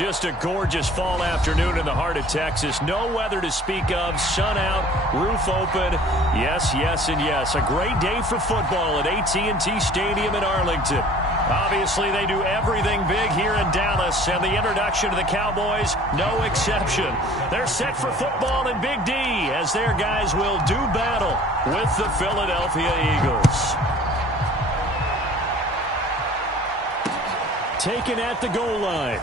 Just a gorgeous fall afternoon in the heart of Texas. No weather to speak of. Sun out, roof open. Yes, yes, and yes. A great day for football at AT&T Stadium in Arlington. Obviously, they do everything big here in Dallas, and the introduction to the Cowboys, no exception. They're set for football in Big D as their guys will do battle with the Philadelphia Eagles. Taken at the goal line.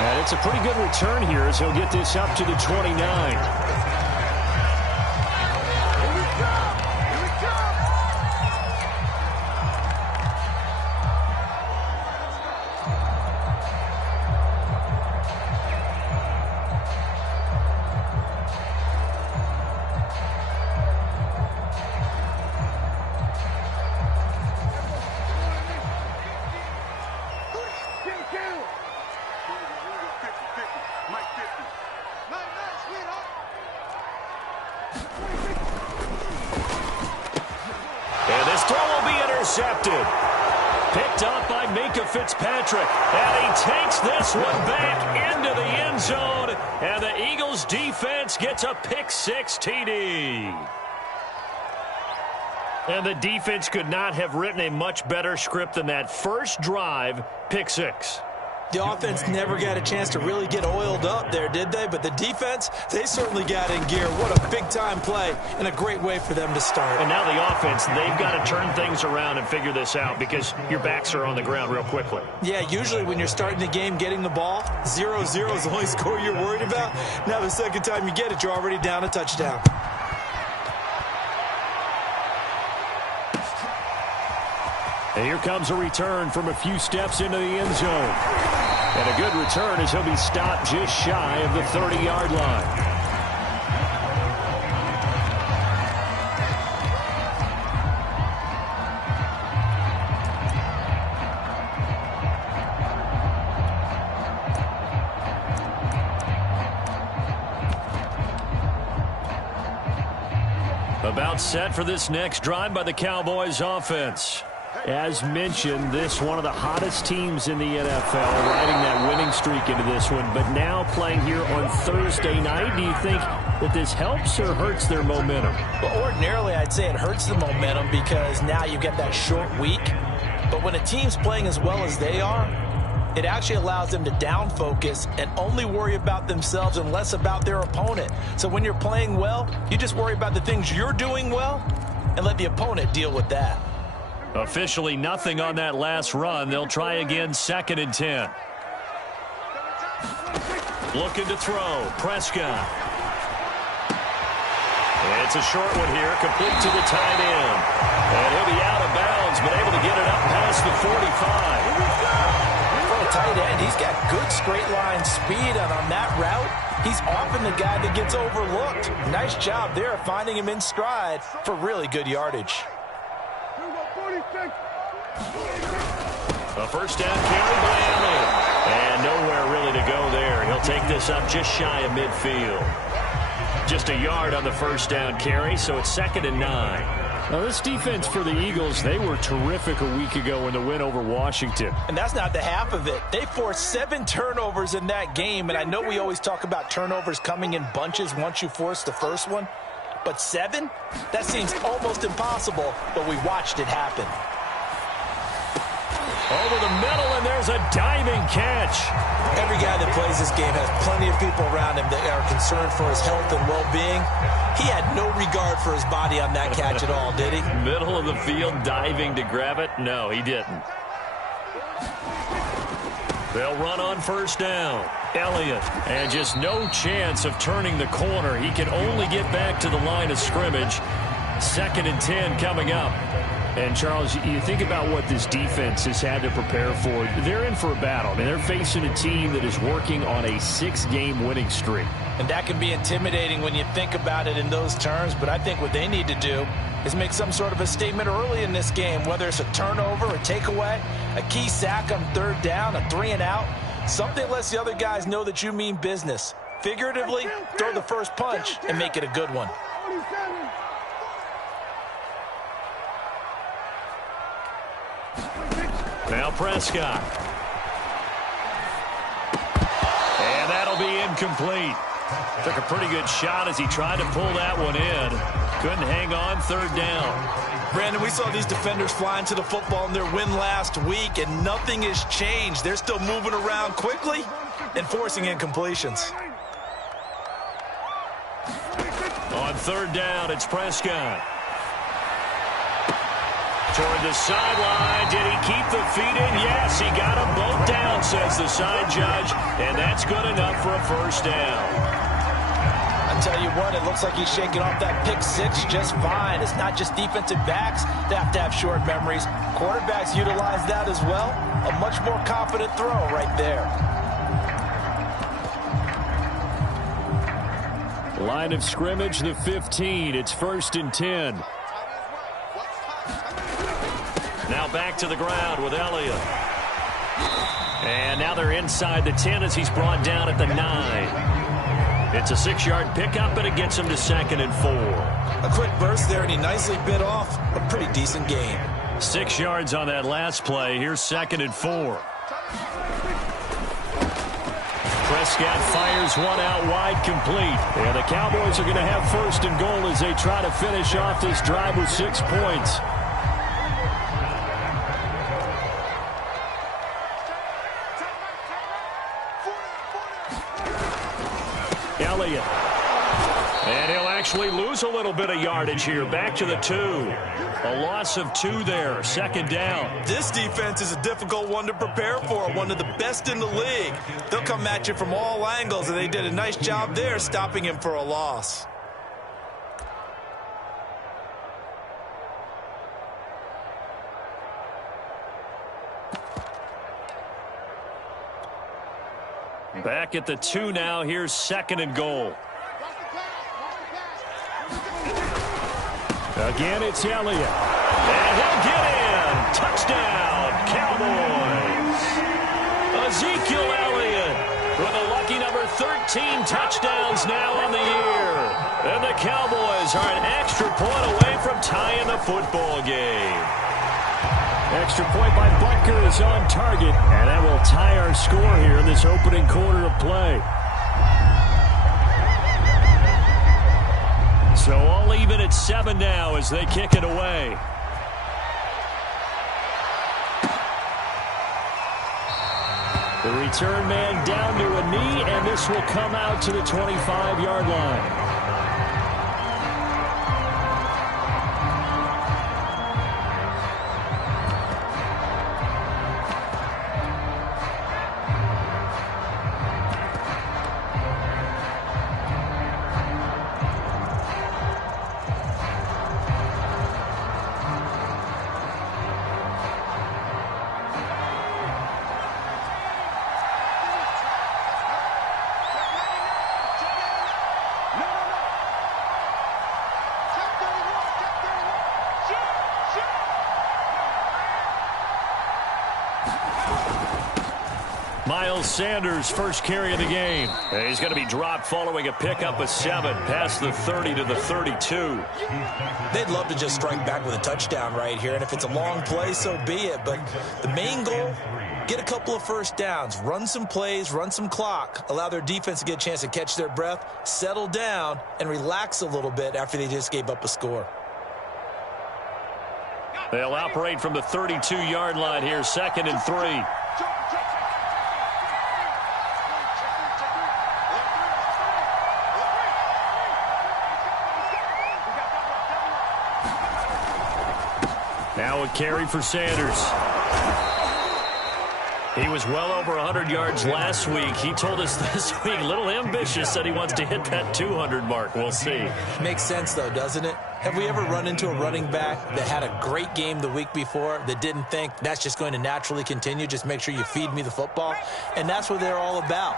And it's a pretty good return here as he'll get this up to the 29. Intercepted. Picked up by Minka Fitzpatrick. And he takes this one back into the end zone. And the Eagles defense gets a pick-6 TD. And the defense could not have written a much better script than that first drive, pick-6. The offense never got a chance to really get oiled up there, did they? But the defense, they certainly got in gear. What a big-time play and a great way for them to start. And now the offense, they've got to turn things around and figure this out because your backs are on the ground real quickly. Yeah, usually when you're starting the game getting the ball, 0-0 is the only score you're worried about. Now the second time you get it, you're already down a touchdown. And here comes a return from a few steps into the end zone. And a good return as he'll be stopped just shy of the 30-yard line. About set for this next drive by the Cowboys offense. As mentioned, this one of the hottest teams in the NFL, riding that winning streak into this one, but now playing here on Thursday night. Do you think that this helps or hurts their momentum? Well, ordinarily, I'd say it hurts the momentum because now you get that short week. But when a team's playing as well as they are, it actually allows them to down focus and only worry about themselves and less about their opponent. So when you're playing well, you just worry about the things you're doing well and let the opponent deal with that. Officially nothing on that last run. They'll try again, 2nd and 10. Looking to throw. Prescott. It's a short one here, complete to the tight end. And he'll be out of bounds, but able to get it up past the 45. For a tight end, he's got good straight line speed, and on that route, he's often the guy that gets overlooked. Nice job there finding him in stride for really good yardage. A first down carry by Elliott. And nowhere really to go there. He'll take this up just shy of midfield. Just a yard on the first down carry, so it's 2nd and 9. Now this defense for the Eagles, they were terrific a week ago in the win over Washington. And that's not the half of it. They forced 7 turnovers in that game, and I know we always talk about turnovers coming in bunches once you force the first one. But 7? That seems almost impossible, but we watched it happen. Over the middle, and there's a diving catch. Every guy that plays this game has plenty of people around him that are concerned for his health and well-being. He had no regard for his body on that catch at all, did he? Middle of the field, diving to grab it? No, he didn't. They'll run on first down. Elliott, and just no chance of turning the corner. He can only get back to the line of scrimmage. 2nd and 10 coming up. And, Charles, you think about what this defense has had to prepare for. They're in for a battle. I mean, they're facing a team that is working on a 6-game winning streak. And that can be intimidating when you think about it in those terms. But I think what they need to do is make some sort of a statement early in this game, whether it's a turnover, a takeaway, a key sack on 3rd down, a 3-and-out. Something that lets the other guys know that you mean business. Figuratively, throw the first punch and make it a good one. Now Prescott. And that'll be incomplete. Took a pretty good shot as he tried to pull that one in. Couldn't hang on, third down. Brandon, we saw these defenders flying to the football in their win last week, and nothing has changed. They're still moving around quickly and forcing incompletions. On third down, it's Prescott. Toward the sideline. Did he keep the feet in? Yes, he got them both down, says the side judge, and that's good enough for a first down. I tell you what, it looks like he's shaking off that pick six just fine. It's not just defensive backs that have to have short memories. Quarterbacks utilize that as well. A much more confident throw right there. Line of scrimmage, the 15. It's 1st and 10. Now back to the ground with Elliott. And now they're inside the 10 as he's brought down at the 9. It's a 6-yard pickup, and it gets him to 2nd and 4. A quick burst there, and he nicely bit off a pretty decent gain. 6 yards on that last play. Here's 2nd and 4. Prescott fires one out wide, complete. And the Cowboys are going to have 1st and goal as they try to finish off this drive with 6 points. Elliott. And he'll actually lose a little bit of yardage here. Back to the 2. A loss of 2 there. 2nd down. This defense is a difficult one to prepare for. One of the best in the league. They'll come at you from all angles, and they did a nice job there stopping him for a loss. Back at the 2 now. Here's 2nd and goal. Again, it's Elliott. And he'll get in. Touchdown, Cowboys. Ezekiel Elliott with a lucky number 13 touchdowns now on the year. And the Cowboys are an extra point away from tying the football game. Extra point by Butker is on target, and that will tie our score here in this opening quarter of play. So all even at 7 now as they kick it away. The return man down to a knee, and this will come out to the 25-yard line. Miles Sanders, first carry of the game. He's going to be dropped following a pickup of 7 past the 30 to the 32. They'd love to just strike back with a touchdown right here, and if it's a long play, so be it. But the main goal, get a couple of first downs, run some plays, run some clock, allow their defense to get a chance to catch their breath, settle down, and relax a little bit after they just gave up a score. They'll operate from the 32-yard line here, 2nd and 3. Now a carry for Sanders. He was well over 100 yards last week. He told us this week, a little ambitious, said he wants to hit that 200 mark. We'll see. Makes sense, though, doesn't it? Have we ever run into a running back that had a great game the week before that didn't think that's just going to naturally continue? Just make sure you feed me the football. And that's what they're all about.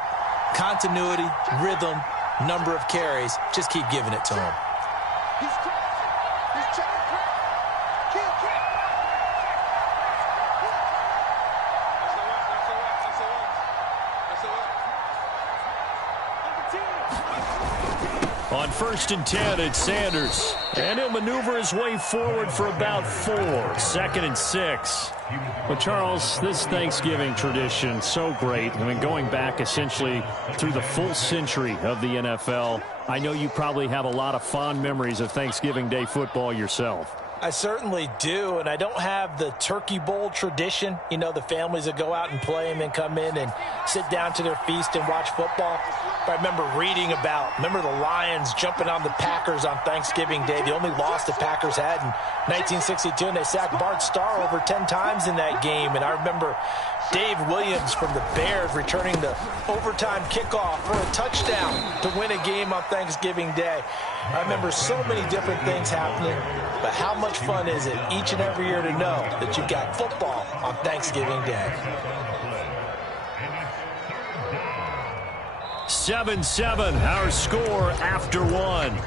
Continuity, rhythm, number of carries. Just keep giving it to him. On 1st and 10, it's Sanders. And he'll maneuver his way forward for about 4. 2nd and 6. Well, Charles, this Thanksgiving tradition, so great. I mean, going back essentially through the full century of the NFL, I know you probably have a lot of fond memories of Thanksgiving Day football yourself. I certainly do, and I don't have the turkey bowl tradition. You know, the families that go out and play and then come in and sit down to their feast and watch football. But I remember reading remember the Lions jumping on the Packers on Thanksgiving Day. The only loss the Packers had in 1962, and they sacked Bart Starr over 10 times in that game. And I remember Dave Williams from the Bears returning the overtime kickoff for a touchdown to win a game on Thanksgiving Day. I remember so many different things happening, but how much fun is it each and every year to know that you've got football on Thanksgiving Day? 7-7, our score after 1.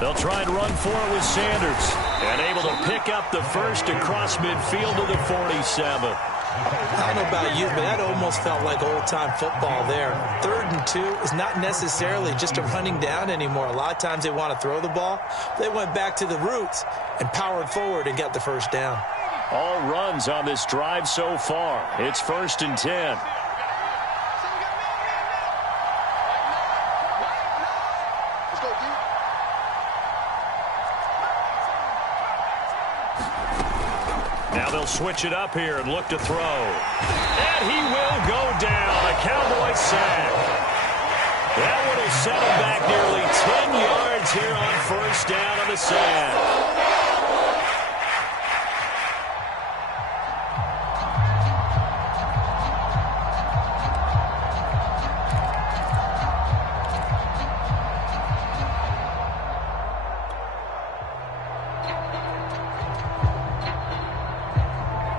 They'll try and run for it with Sanders. And able to pick up the first across midfield to the 47. I don't know about you, but that almost felt like old-time football there. 3rd and 2 is not necessarily just a running down anymore. A lot of times they want to throw the ball. They went back to the roots and powered forward and got the first down. All runs on this drive so far. It's 1st and 10. Now they'll switch it up here and look to throw. And he will go down. A Cowboy sack. That one will set him back nearly 10 yards here on 1st down on the sack.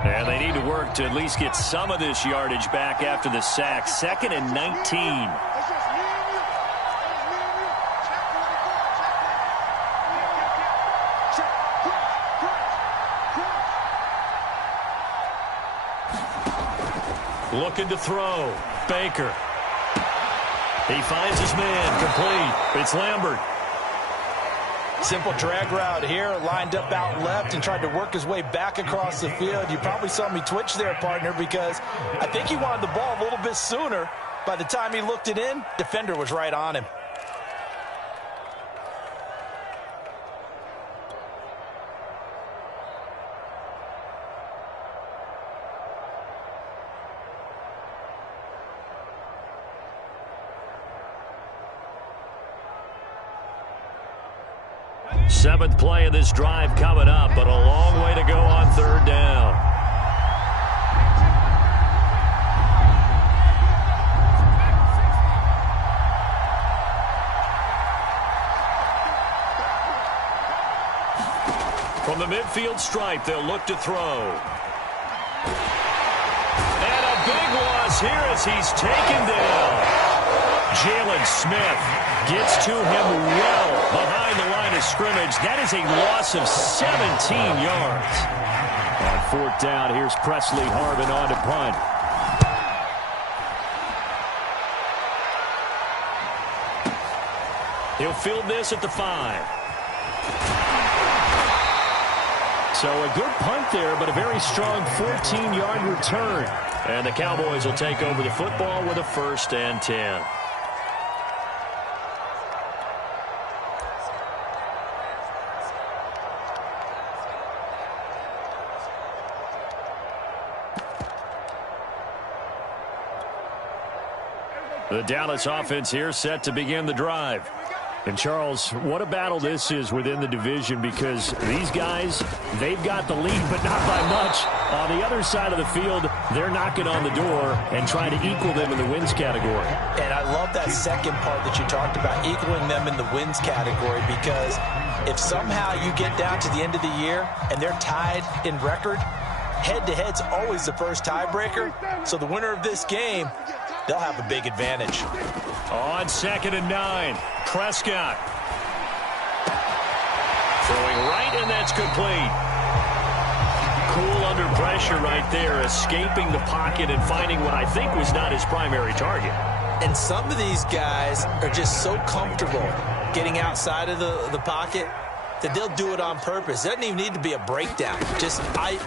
And they need to work to at least get some of this yardage back after the sack. 2nd and 19. Looking to throw. Baker. He finds his man. Complete. It's Lambert. Simple drag route here, lined up out left and tried to work his way back across the field. You probably saw me twitch there, partner, because I think he wanted the ball a little bit sooner. By the time he looked it in, defender was right on him. Seventh play of this drive coming up, but a long way to go on 3rd down. From the midfield stripe, they'll look to throw. And a big loss here as he's taken down. Jalen Smith gets to him well behind the line of scrimmage. That is a loss of 17 yards. On 4th down, here's Presley Harvin on to punt. He'll field this at the 5. So a good punt there, but a very strong 14-yard return. And the Cowboys will take over the football with a 1st and 10. The Dallas offense here set to begin the drive. And, Charles, what a battle this is within the division, because these guys, they've got the lead, but not by much. On the other side of the field, they're knocking on the door and trying to equal them in the wins category. And I love that second part that you talked about, equaling them in the wins category, because if somehow you get down to the end of the year and they're tied in record, head-to-head's always the first tiebreaker. So the winner of this game, they'll have a big advantage. On 2nd and 9, Prescott. Throwing right, and that's complete. Cool under pressure right there, escaping the pocket and finding what I think was not his primary target. And some of these guys are just so comfortable getting outside of the pocket that they'll do it on purpose. It doesn't even need to be a breakdown.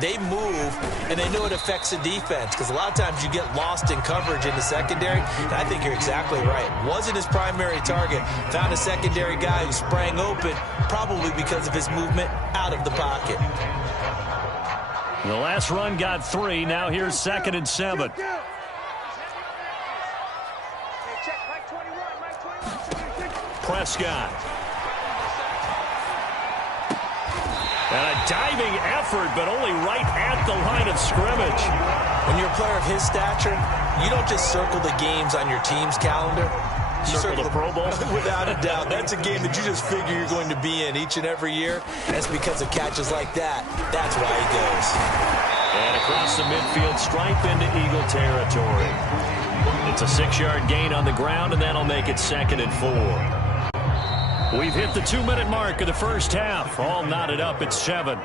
They move, and they know it affects the defense, because a lot of times you get lost in coverage in the secondary, and I think you're exactly right. Wasn't his primary target. Found a secondary guy who sprang open, probably because of his movement out of the pocket. The last run got 3. Now here's 2nd and 7. Prescott. And a diving effort, but only right at the line of scrimmage. When you're a player of his stature, you don't just circle the games on your team's calendar. You circle the Pro Bowl? Without a doubt. That's a game that you just figure you're going to be in each and every year. That's because of catches like that. That's why he goes. And across the midfield stripe into Eagle territory. It's a 6-yard gain on the ground, and that'll make it 2nd and 4. We've hit the 2-minute mark of the first half. All knotted up at 7.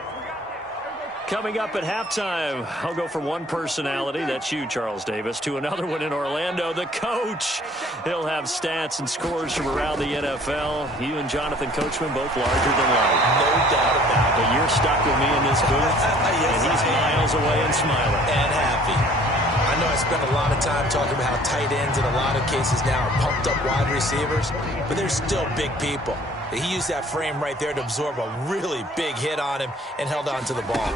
Coming up at halftime, I'll go from one personality, that's you, Charles Davis, to another one in Orlando, the coach. He'll have stats and scores from around the NFL. You and Jonathan Coachman, both larger than life. No doubt about it. But you're stuck with me in this booth, yes, and he's miles away and smiling. And happy. I know I spent a lot of time talking about how tight ends in a lot of cases now are pumped up wide receivers, but they're still big people. He used that frame right there to absorb a really big hit on him and held on to the ball.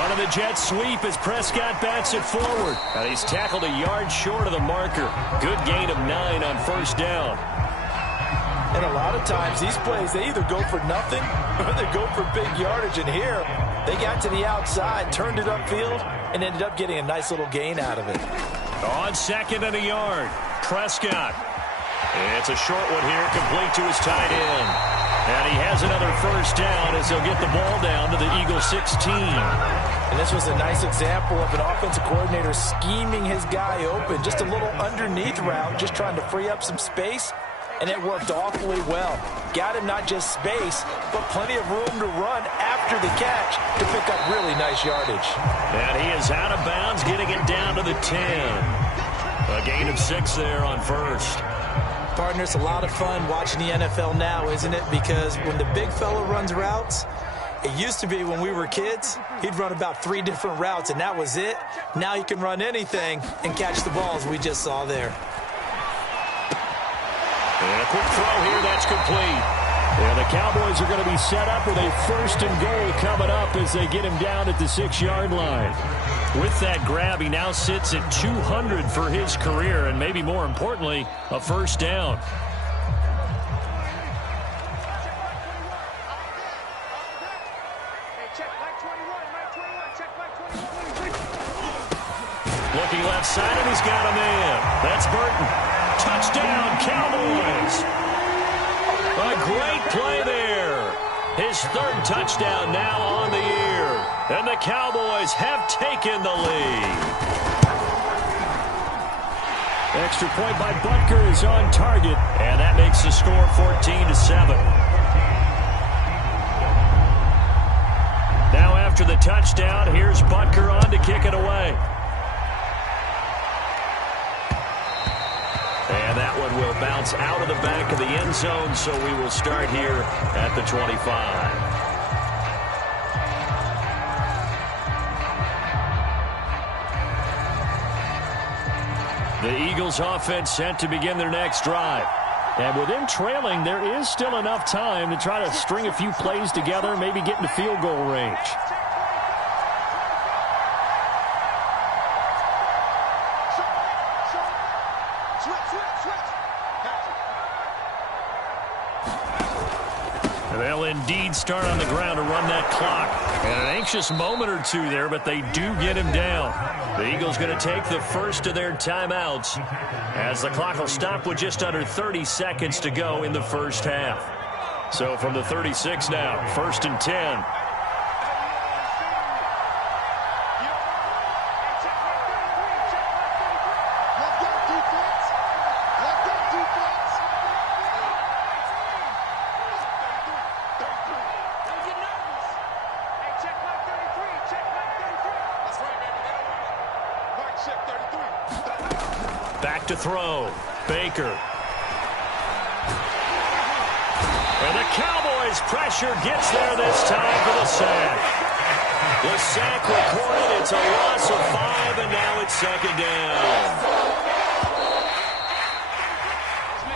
Running the jet sweep as Prescott bats it forward. And he's tackled a yard short of the marker. Good gain of 9 on first down. And a lot of times these plays, they either go for nothing or they go for big yardage. And here, they got to the outside, turned it upfield, and ended up getting a nice little gain out of it. On 2nd and a yard, Prescott. It's a short one here, complete to his tight end. And he has another first down as he'll get the ball down to the Eagle 16. And this was a nice example of an offensive coordinator scheming his guy open. Just a little underneath route, just trying to free up some space. And it worked awfully well. Got him not just space, but plenty of room to run after the catch to pick up really nice yardage. And he is out of bounds, getting it down to the 10. A gain of 6 there on first. Partner, it's a lot of fun watching the NFL now, isn't it? Because when the big fella runs routes, it used to be when we were kids, he'd run about 3 different routes, and that was it. Now he can run anything and catch the balls we just saw there. And a quick throw here, that's complete. And the Cowboys are going to be set up with a 1st and goal coming up as they get him down at the 6-yard line. With that grab, he now sits at 200 for his career, and maybe more importantly, a first down. Looking left side, and he's got a man. That's Burton. Touchdown, Cowboys. A great play there. His 3rd touchdown now on the year. And the Cowboys have taken the lead. Extra point by Butker is on target. And that makes the score 14-7. Now after the touchdown, here's Butker on to kick it away. And that one will bounce out of the back of the end zone, so we will start here at the 25. The Eagles offense set to begin their next drive. And with them trailing, there is still enough time to try to string a few plays together, maybe get into field goal range. Switch. indeed start on the ground to run that clock. And an anxious moment or two there, but they do get him down. The Eagles going to take the first of their timeouts as the clock will stop with just under 30 seconds to go in the first half. So from the 36 now, 1st and 10. Back to throw. Baker. And the Cowboys' pressure gets there this time for the sack. The sack recorded. It's a loss of 5, and now it's 2nd down.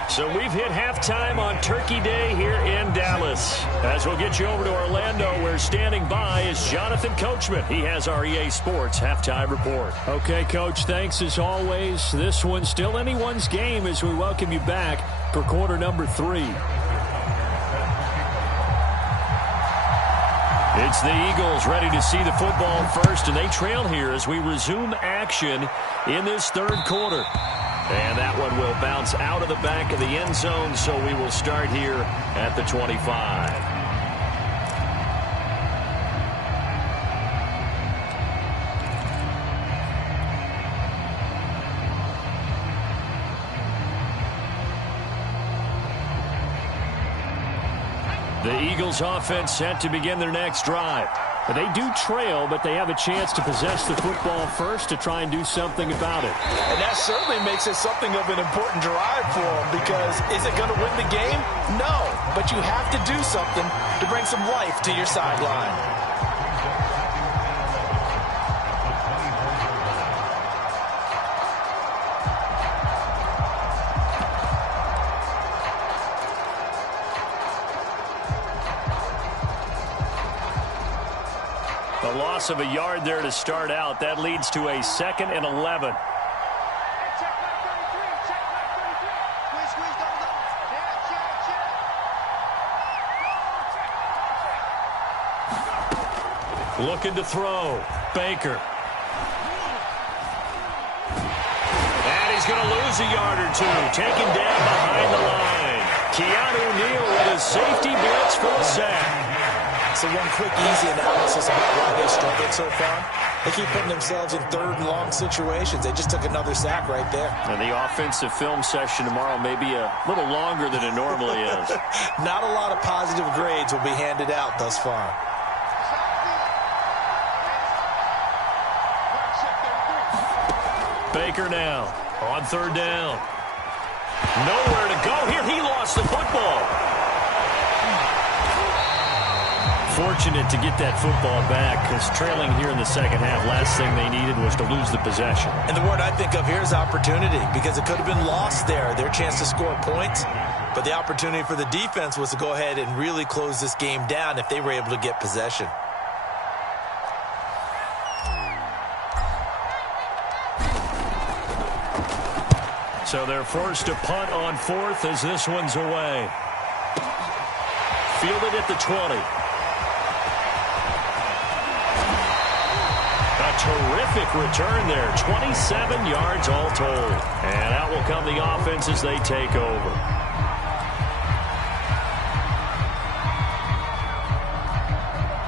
So we've hit halftime on Turkey Day here in Dallas. As we'll get you over to Orlando, where standing by is Jonathan Coachman. He has our EA Sports halftime report. Okay, Coach, thanks as always. This one's still anyone's game as we welcome you back for quarter number 3. It's the Eagles ready to see the football first, and they trail here as we resume action in this 3rd quarter. And that one will bounce out of the back of the end zone, so we will start here at the 25. The Eagles offense set to begin their next drive. They do trail, but they have a chance to possess the football first to try and do something about it. And that certainly makes it something of an important drive for them, because is it going to win the game? No, but you have to do something to bring some life to your sideline. A loss of a yard there to start out. That leads to a 2nd and 11. Looking to throw. Baker. And he's going to lose a yard or two. Taken down behind the line. Keanu Neal with a safety blitz for the sack. So one quick, easy analysis about why they struggled so far. They keep putting themselves in 3rd and long situations. They just took another sack right there. And the offensive film session tomorrow may be a little longer than it normally is. Not a lot of positive grades will be handed out thus far. Baker now on 3rd down. Nowhere to go here. He lost the football. Fortunate to get that football back, because trailing here in the 2nd half, last thing they needed was to lose the possession. And the word I think of here is opportunity, because it could have been lost there, their chance to score points. But the opportunity for the defense was to go ahead and really close this game down if they were able to get possession. So they're forced to punt on 4th as this one's away. Fielded at the 20. Terrific return there. 27 yards all told. And out will come the offense as they take over.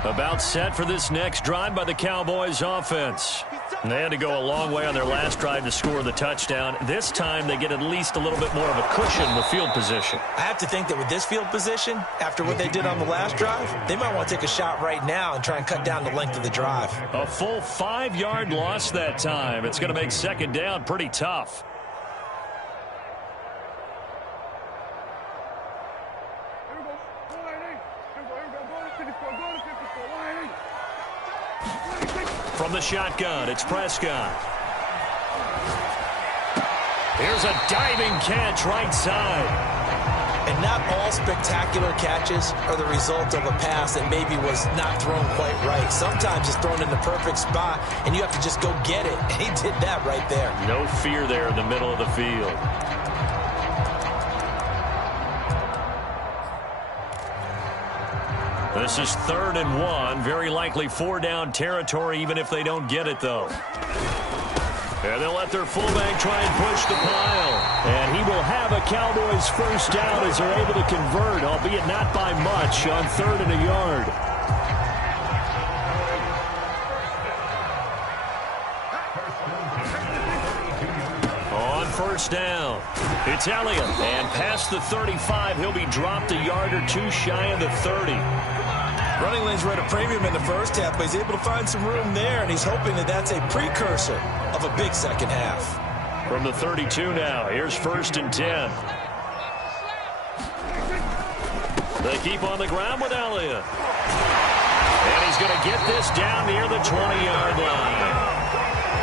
About set for this next drive by the Cowboys offense. And they had to go a long way on their last drive to score the touchdown. This time they get at least a little bit more of a cushion with field position. I have to think that with this field position, after what they did on the last drive, they might want to take a shot right now and try and cut down the length of the drive. A full 5-yard loss that time. It's going to make 2nd down pretty tough. From the shotgun, it's Prescott. Here's a diving catch right side. And not all spectacular catches are the result of a pass that maybe was not thrown quite right. Sometimes it's thrown in the perfect spot, and you have to just go get it. And he did that right there. No fear there in the middle of the field. This is 3rd and 1. Very likely 4-down territory, even if they don't get it, though. And they'll let their fullback try and push the pile. And he will have a Cowboys first down as they're able to convert, albeit not by much, on 3rd and a yard. On first down, it's Elliott. And past the 35, he'll be dropped a yard or two shy of the 30. Running lanes were at a premium in the first half, but he's able to find some room there, and he's hoping that that's a precursor of a big second half. From the 32 now, here's 1st and 10. They keep on the ground with Elliott. And he's going to get this down near the 20-yard line.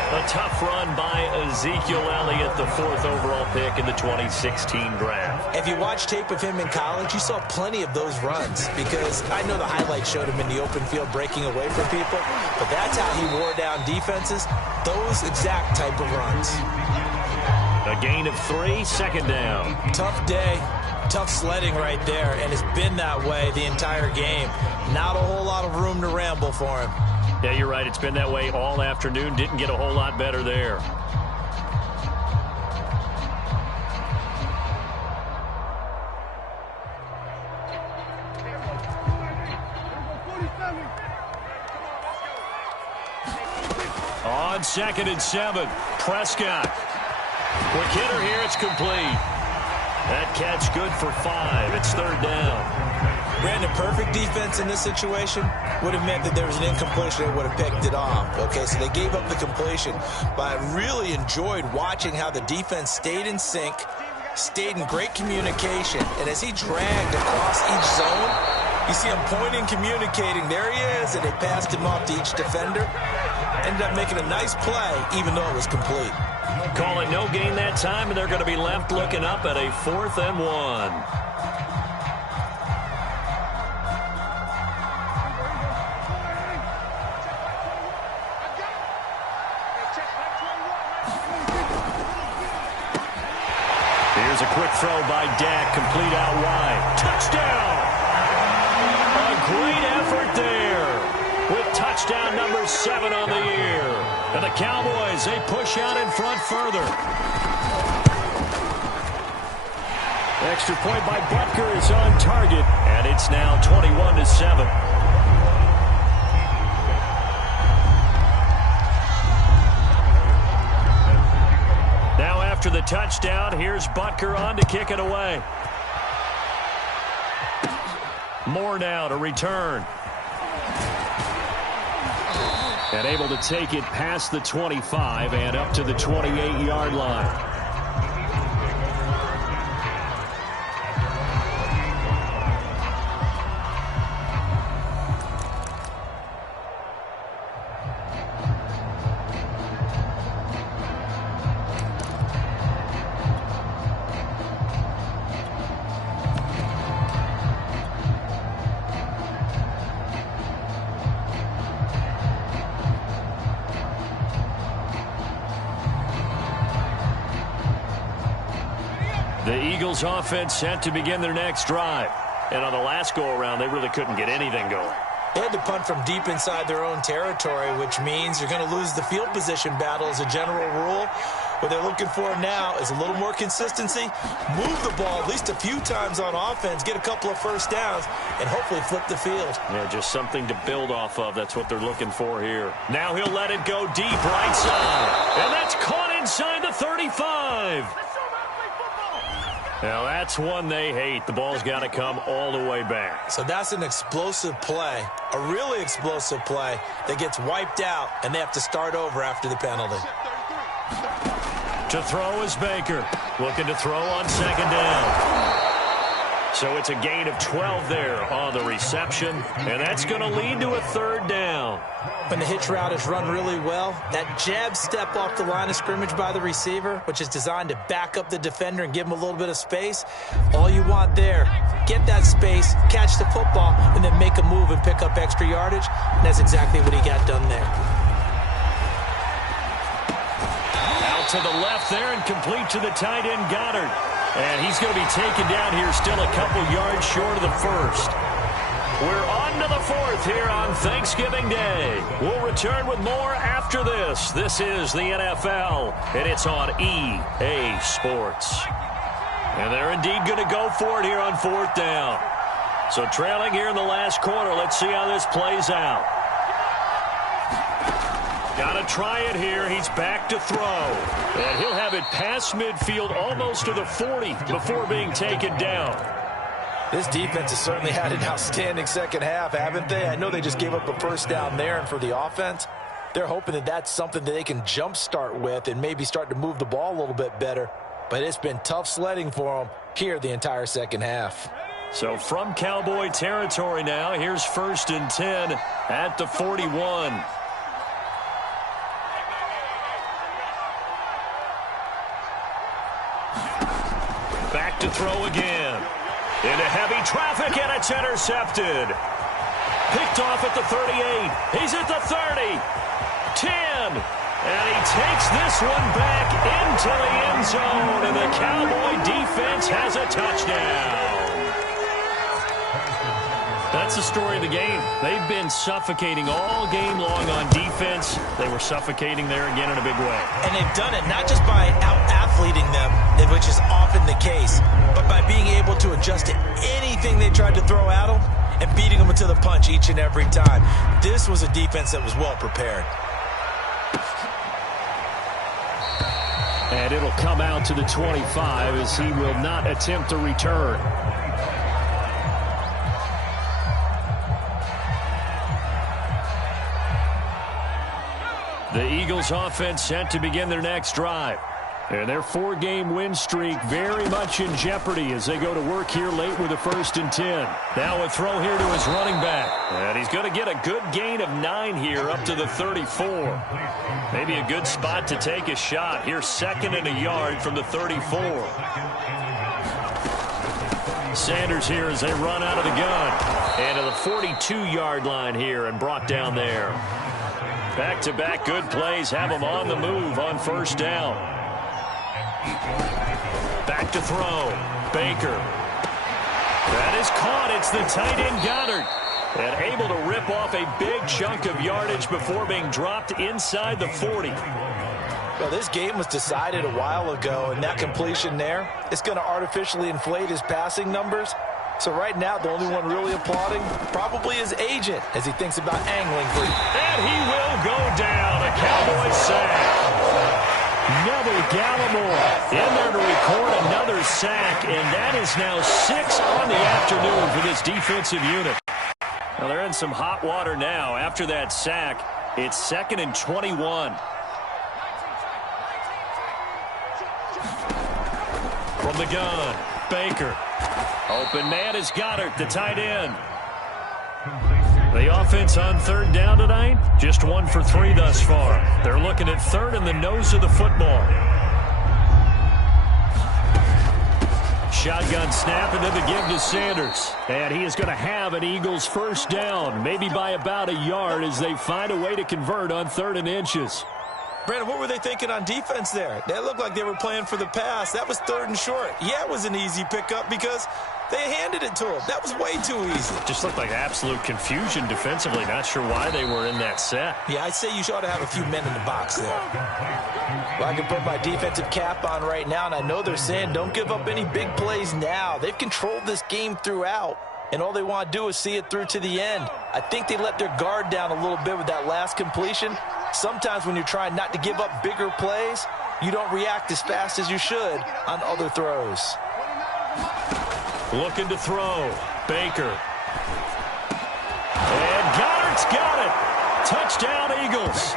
A tough run by Ezekiel Elliott, the 4th overall pick in the 2016 draft. If you watch tape of him in college, you saw plenty of those runs, because I know the highlights showed him in the open field breaking away from people, but that's how he wore down defenses, those exact type of runs. A gain of 3, 2nd down. Tough day, tough sledding right there, and it's been that way the entire game. Not a whole lot of room to ramble for him. Yeah, you're right. It's been that way all afternoon. Didn't get a whole lot better there. On 2nd and 7, Prescott. Quick hitter here. It's complete. That catch good for 5. It's 3rd down. Brandon, perfect defense in this situation would have meant that there was an incompletion and would have picked it off. Okay, so they gave up the completion. But I really enjoyed watching how the defense stayed in sync, stayed in great communication. And as he dragged across each zone, you see him pointing, communicating. There he is, and they passed him off to each defender. Ended up making a nice play, even though it was complete. Call it no gain that time, and they're going to be left looking up at a 4th and 1. Here's a quick throw by Dak, complete out wide. Touchdown! A great effort there with touchdown number 7 on the year. And the Cowboys, they push out in front further. Extra point by Butker is on target, and it's now 21-7. After the touchdown, here's Butker on to kick it away. Moore now to return. And able to take it past the 25 and up to the 28-yard line. The Eagles offense set to begin their next drive. And on the last go-around, they really couldn't get anything going. They had to punt from deep inside their own territory, which means you're going to lose the field position battle as a general rule. What they're looking for now is a little more consistency, move the ball at least a few times on offense, get a couple of first downs, and hopefully flip the field. Yeah, just something to build off of. That's what they're looking for here. Now he'll let it go deep right side. And that's caught inside the 35. Now, that's one they hate. The ball's got to come all the way back. So that's an explosive play, a really explosive play that gets wiped out, and they have to start over after the penalty. To throw is Baker. Looking to throw on 2nd down. So it's a gain of 12 there on the reception, and that's going to lead to a 3rd down. When the hitch route is run really well, that jab step off the line of scrimmage by the receiver, which is designed to back up the defender and give him a little bit of space, all you want there, get that space, catch the football, and then make a move and pick up extra yardage, and that's exactly what he got done there. Out to the left there and complete to the tight end, Goddard. And he's going to be taken down here still a couple yards short of the first. We're on to the fourth here on Thanksgiving Day. We'll return with more after this. This is the NFL, and it's on EA Sports. And they're indeed going to go for it here on fourth down. So trailing here in the last quarter, let's see how this plays out. Got to try it here. He's back to throw. And he'll have it past midfield almost to the 40 before being taken down. This defense has certainly had an outstanding second half, haven't they? I know they just gave up a first down there, and for the offense, they're hoping that that's something that they can jumpstart with and maybe start to move the ball a little bit better. But it's been tough sledding for them here the entire second half. So from Cowboy territory now, here's 1st and 10 at the 41. Back to throw again. Into heavy traffic, and it's intercepted. Picked off at the 38. He's at the 30. 10. And he takes this one back into the end zone, and the Cowboy defense has a touchdown. That's the story of the game. They've been suffocating all game long on defense. They were suffocating there again in a big way. And they've done it not just by out-athleting them, which is often the case, but by being able to adjust to anything they tried to throw at them and beating them to the punch each and every time. This was a defense that was well prepared. And it'll come out to the 25 as he will not attempt to return. The Eagles offense set to begin their next drive. And their 4-game win streak very much in jeopardy as they go to work here late with a 1st and 10. Now a throw here to his running back. And he's going to get a good gain of 9 here up to the 34. Maybe a good spot to take a shot. Here's 2nd and a yard from the 34. Sanders here as they run out of the gun. And to the 42-yard line here and brought down there. Back-to-back good plays have him on the move on 1st down. Back to throw. Baker. That is caught. It's the tight end Goddard. And able to rip off a big chunk of yardage before being dropped inside the 40. Well, this game was decided a while ago, and that completion there is going to artificially inflate his passing numbers. So right now, the only one really applauding probably his agent as he thinks about angling for it. And he will go down. A Cowboy sack. Neville Gallimore in there to record another sack, and that is now 6 on the afternoon for this defensive unit. Well, they're in some hot water now. After that sack, it's 2nd and 21. From the gun, Baker. Open man is Goddard, the tight end. The offense on 3rd down tonight, just 1 for 3 thus far. They're looking at 3rd in the nose of the football. Shotgun snap and then the give to Sanders. And he is going to have an Eagles 1st down, maybe by about a yard as they find a way to convert on 3rd and inches. Brandon, what were they thinking on defense there? That looked like they were playing for the pass. That was 3rd and short. Yeah, it was an easy pickup because they handed it to him. That was way too easy. Just looked like absolute confusion defensively. Not sure why they were in that set. Yeah, I'd say you ought to have a few men in the box there. Well, I can put my defensive cap on right now, and I know they're saying don't give up any big plays now. They've controlled this game throughout, and all they want to do is see it through to the end. I think they let their guard down a little bit with that last completion. Sometimes when you're trying not to give up bigger plays, you don't react as fast as you should on other throws. Looking to throw. Baker. And Goddard's got it. Touchdown, Eagles.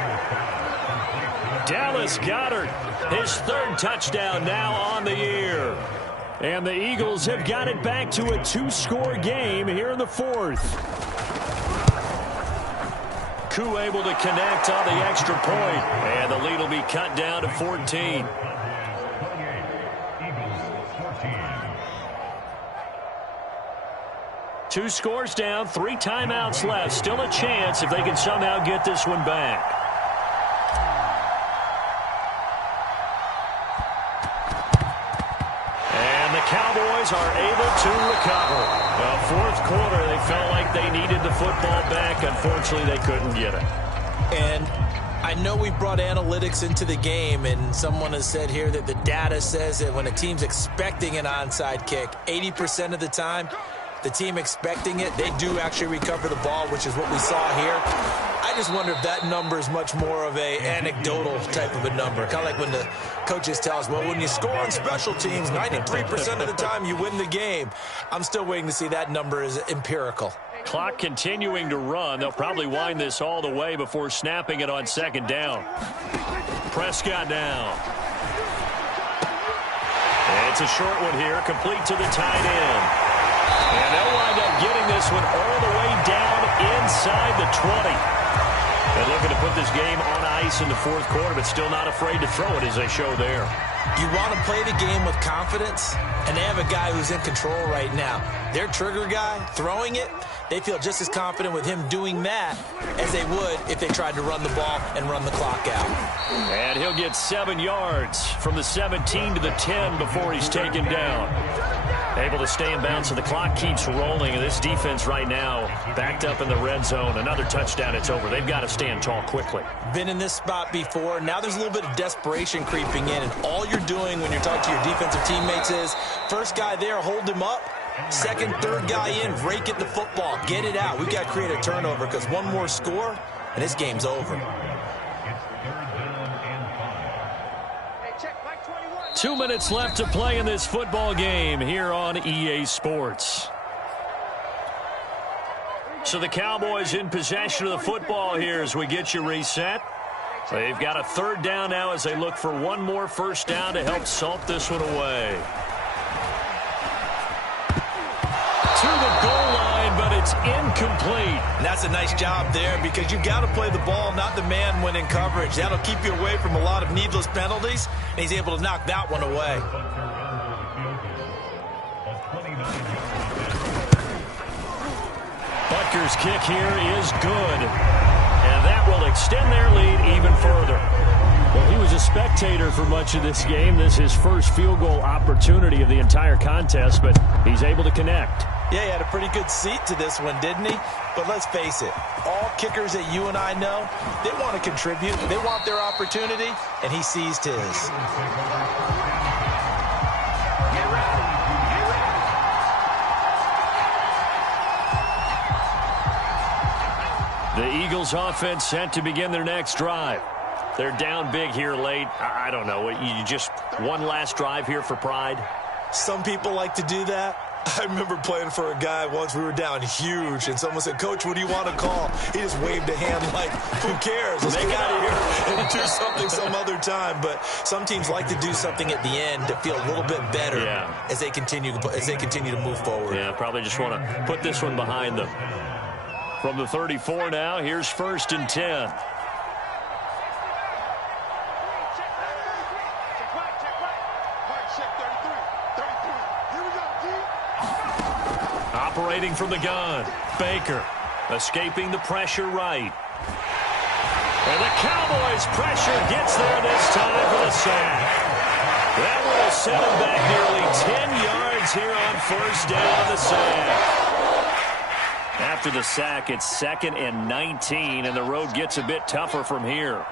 Dallas Goedert, his 3rd touchdown now on the year. And the Eagles have got it back to a 2-score game here in the 4th. Koo able to connect on the extra point, and the lead will be cut down to 14. Two scores down, 3 timeouts left. Still a chance if they can somehow get this one back. And the Cowboys Eagles are able to recover. Fourth quarter, they felt like they needed the football back. Unfortunately, they couldn't get it. And I know we brought analytics into the game, and someone has said here that the data says that when a team's expecting an onside kick, 80% of the time, the team expecting it, they do actually recover the ball, which is what we saw here. I just wonder if that number is much more of a anecdotal type of a number. Kind of like when the coaches tell us, well, when you score on special teams, 93% of the time you win the game. I'm still waiting to see that number is empirical. Clock continuing to run. They'll probably wind this all the way before snapping it on second down. Prescott now. And it's a short one here, complete to the tight end. And they'll wind up getting this one all the way down inside the 20. They're looking to put this game on ice in the fourth quarter, but still not afraid to throw it as they show there. You want to play the game with confidence, and they have a guy who's in control right now. Their trigger guy, throwing it, they feel just as confident with him doing that as they would if they tried to run the ball and run the clock out. And he'll get 7 yards from the 17 to the 10 before he's taken down. Able to stay in bounds, so the clock keeps rolling. And this defense right now backed up in the red zone. Another touchdown, it's over. They've got to stand tall quickly. Been in this spot before. Now there's a little bit of desperation creeping in. And all you're doing when you're talking to your defensive teammates is, first guy there, hold him up. Second, third guy in, rake at the football. Get it out. We've got to create a turnover because one more score, and this game's over. 2 minutes left to play in this football game here on EA Sports. So the Cowboys in possession of the football here as we get you reset. They've got a third down now as they look for one more first down to help salt this one away. To the goal line, but it's incomplete. And that's a nice job there because you've got to play the ball, not the man when in coverage. That'll keep you away from a lot of needless penalties, and he's able to knock that one away. Butker's kick here is good, and that will extend their lead even further. Well, he was a spectator for much of this game. This is his first field goal opportunity of the entire contest, but he's able to connect. Yeah, he had a pretty good seat to this one, didn't he? But let's face it, all kickers that you and I know, they want to contribute. They want their opportunity, and he seized his. The Eagles offense set to begin their next drive. They're down big here late. I don't know. You just one last drive here for pride? Some people like to do that. I remember playing for a guy once. We were down huge, and someone said, "Coach, what do you want to call?" He just waved a hand like, "Who cares? Let's get out of here and do something some other time." But some teams like to do something at the end to feel a little bit better as they continue to move forward. Yeah, probably just want to put this one behind them. From the 34 now, here's 1st and 10. Operating from the gun, Baker escaping the pressure right. And the Cowboys' pressure gets there this time for the sack. That will set him back nearly 10 yards here on first down, the sack. After the sack, it's 2nd and 19, and the road gets a bit tougher from here.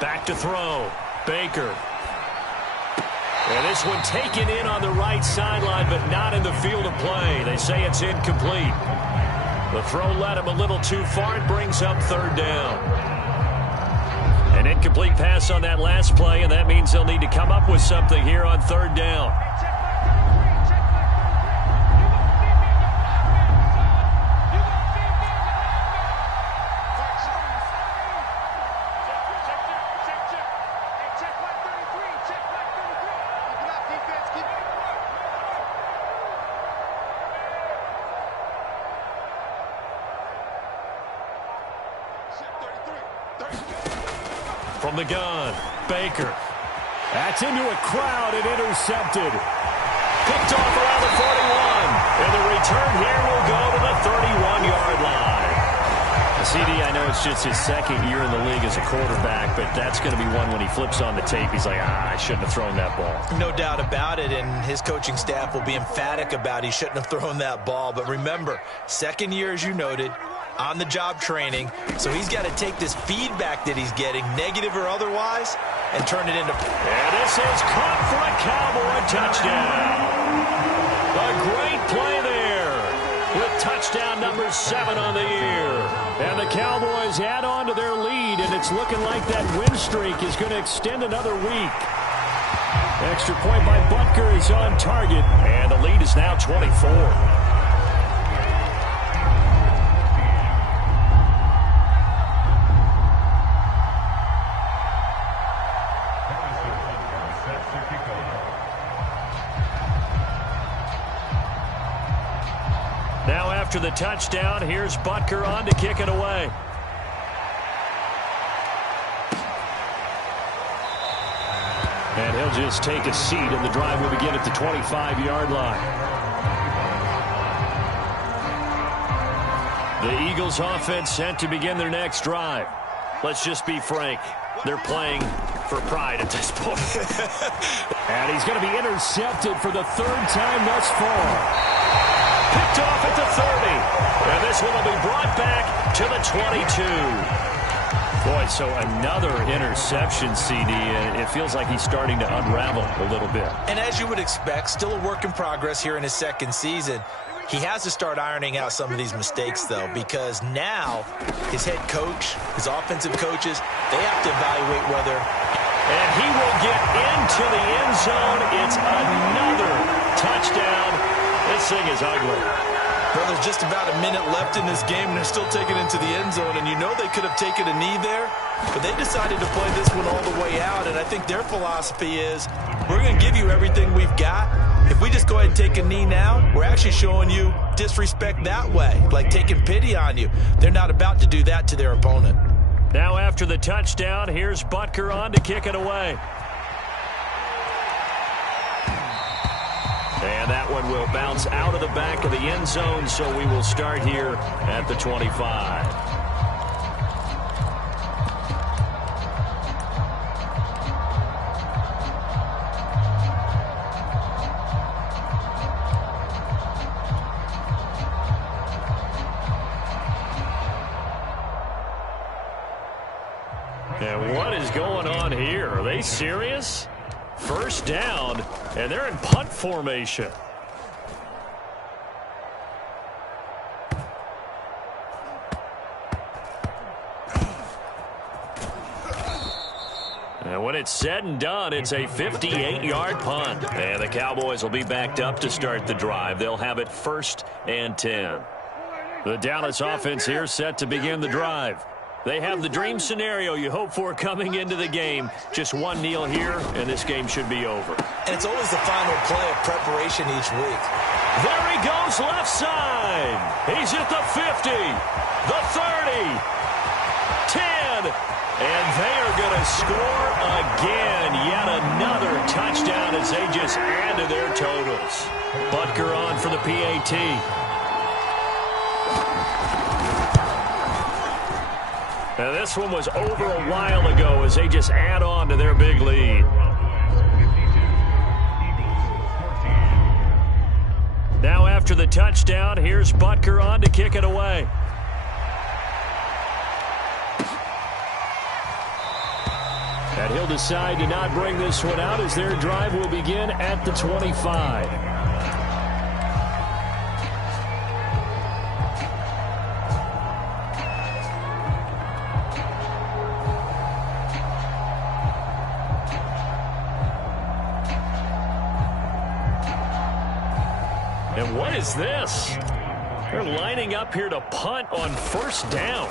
Back to throw. Baker. And this one taken in on the right sideline, but not in the field of play. They say it's incomplete. The throw led him a little too far. It brings up 3rd down. An incomplete pass on that last play, and that means they'll need to come up with something here on 3rd down. From the gun, Baker. That's into a crowd and intercepted. Picked off around the 41. And the return here will go to the 31-yard line. CD, I know it's just his second year in the league as a quarterback, but that's going to be one when he flips on the tape. He's like, I shouldn't have thrown that ball. No doubt about it, and his coaching staff will be emphatic about he shouldn't have thrown that ball. But remember, second year, as you noted, on-the-job training, so he's got to take this feedback that he's getting, negative or otherwise, and turn it into... And this is caught for a Cowboy touchdown. A great play there with touchdown number 7 on the year. And the Cowboys add on to their lead, and it's looking like that win streak is going to extend another week. Extra point by Butker is on target, and the lead is now 24. Now after the touchdown, here's Butker on to kick it away. And he'll just take a seat, and the drive will begin at the 25-yard line. The Eagles offense set to begin their next drive. Let's just be frank. They're playing for pride at this point. And he's going to be intercepted for the 3rd time thus far. Picked off at the 30. And this one will be brought back to the 22. Boy, so another interception, CD. It feels like he's starting to unravel a little bit. And as you would expect, still a work in progress here in his second season. He has to start ironing out some of these mistakes, though, because now his head coach, his offensive coaches, they have to evaluate whether... And he will get into the end zone. It's another touchdown. This thing is ugly. Well, there's just about a minute left in this game, and they're still taking it into the end zone. And you know they could have taken a knee there, but they decided to play this one all the way out. And I think their philosophy is, we're going to give you everything we've got. If we just go ahead and take a knee now, we're actually showing you disrespect that way, like taking pity on you. They're not about to do that to their opponent. Now after the touchdown, here's Butker on to kick it away. And that one will bounce out of the back of the end zone, so we will start here at the 25. And what is going on here? Are they serious? First down, and they're in punt formation. And when it's said and done, it's a 58-yard punt. And the Cowboys will be backed up to start the drive. They'll have it 1st and 10. The Dallas offense here set to begin the drive. They have the dream scenario you hope for coming into the game. Just one kneel here, and this game should be over. And it's always the final play of preparation each week. There he goes left side. He's at the 50, the 30, 10, and they are going to score again. Yet another touchdown as they just add to their totals. Butker on for the PAT. And this one was over a while ago as they just add on to their big lead. Now after the touchdown, here's Butker on to kick it away. And he'll decide to not bring this one out as their drive will begin at the 25. And what is this? They're lining up here to punt on 1st down.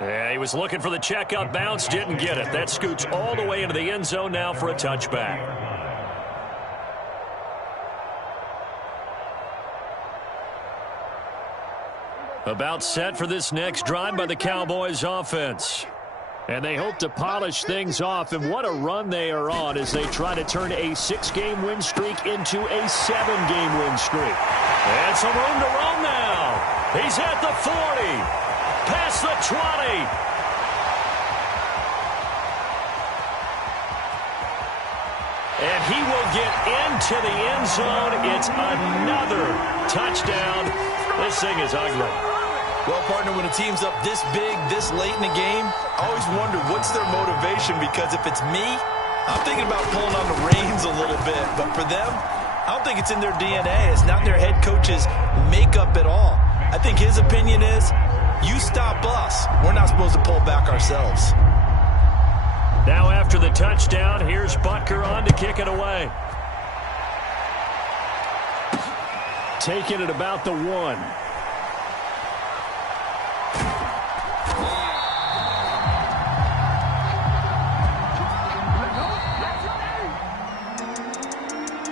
Yeah, he was looking for the checkup bounce, didn't get it. That scoots all the way into the end zone now for a touchback. About set for this next drive by the Cowboys offense. And they hope to polish things off, and what a run they are on as they try to turn a 6-game win streak into a 7-game win streak. And some room to run now. He's at the 40, past the 20. And he will get into the end zone. It's another touchdown. This thing is ugly. Well, partner, when a team's up this big, this late in the game, I always wonder what's their motivation, because if it's me, I'm thinking about pulling on the reins a little bit. But for them, I don't think it's in their DNA. It's not in their head coach's makeup at all. I think his opinion is, you stop us. We're not supposed to pull back ourselves. Now after the touchdown, here's Butker on to kick it away. Taking it about the 1.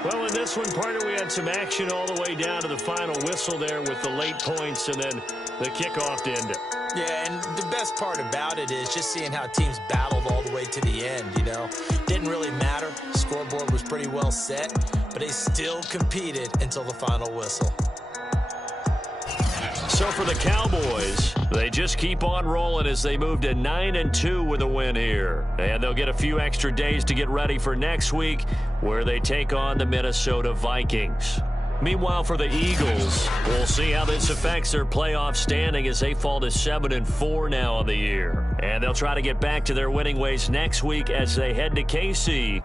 Well, in this one, partner, we had some action all the way down to the final whistle there with the late points and then the kickoff to end it. Yeah, and the best part about it is just seeing how teams battled all the way to the end, you know. Didn't really matter. Scoreboard was pretty well set, but they still competed until the final whistle. So for the Cowboys, they just keep on rolling as they move to 9-2 with a win here. And they'll get a few extra days to get ready for next week, where they take on the Minnesota Vikings. Meanwhile, for the Eagles, we'll see how this affects their playoff standing as they fall to 7-4 now on the year. And they'll try to get back to their winning ways next week as they head to KC